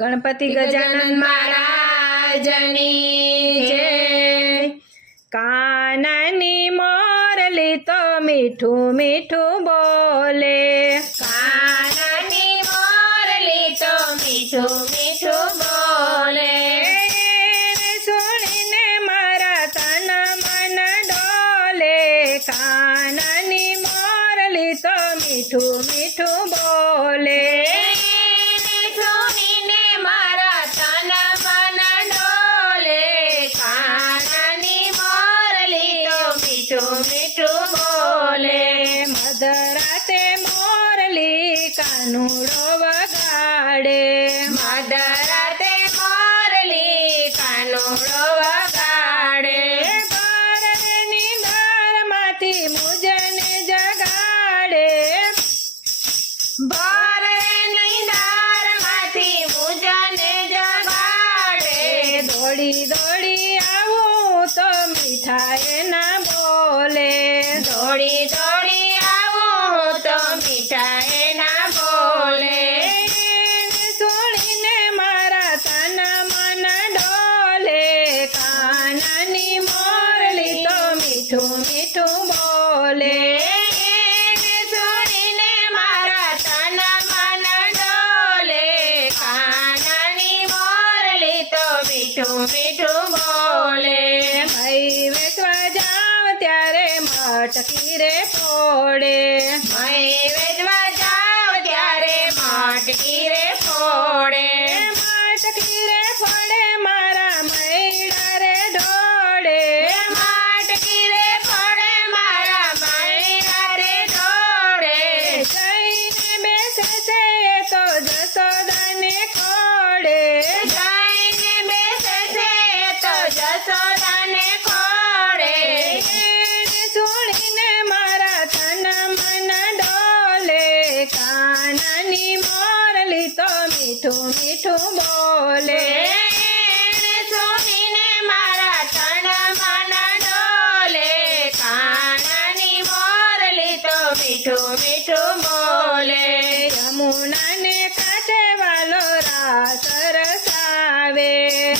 ગણપતિ ગજાનન મહારાજની જય કાનાની મોરલી તો મીઠું મીઠું બોલે કાનાની મોરલી તો મીઠું મીઠું બોલે એને સુણીને મારા તન મન ડોલે કાનાની મોરલી તો મીઠું મીઠું બોલે મીઠું મીઠું બોલે મધરાતે મોરલી કાનુડો વગાડે. મધરાતે મોરલી કાનુડો વગાડે. બારવેની દારમાંથી મુજને જગાડે. બારની દારમાંથી મુજને જગાડે. દોડી દોડી દોડી મટકી રે ફોડે મય વેચવા જાવ ત્યારે માટકી બોલે. યમુનાને કાંઠે વાલો રાસ રસાવે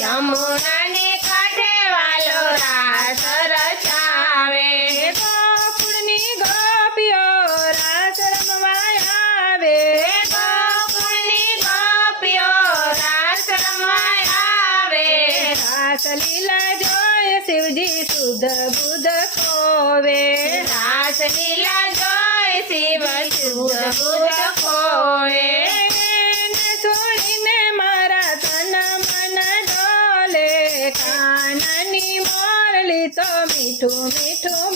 યમુનાને કાંઠે વાલો રાસ રચાવે. ગોકુળની ગોપીઓ રાસ રમવા આવે. ગોકુળની ગોપીઓ રાસ રમવા આવે. રાસ લીલા જોય શિવજી સુધ બુધ કોવે. રાસ લીલા શિવ શુદ્ધ કોએ એને છોડીને મારા તન મન કાનાની મોરલી તો મીઠું મીઠું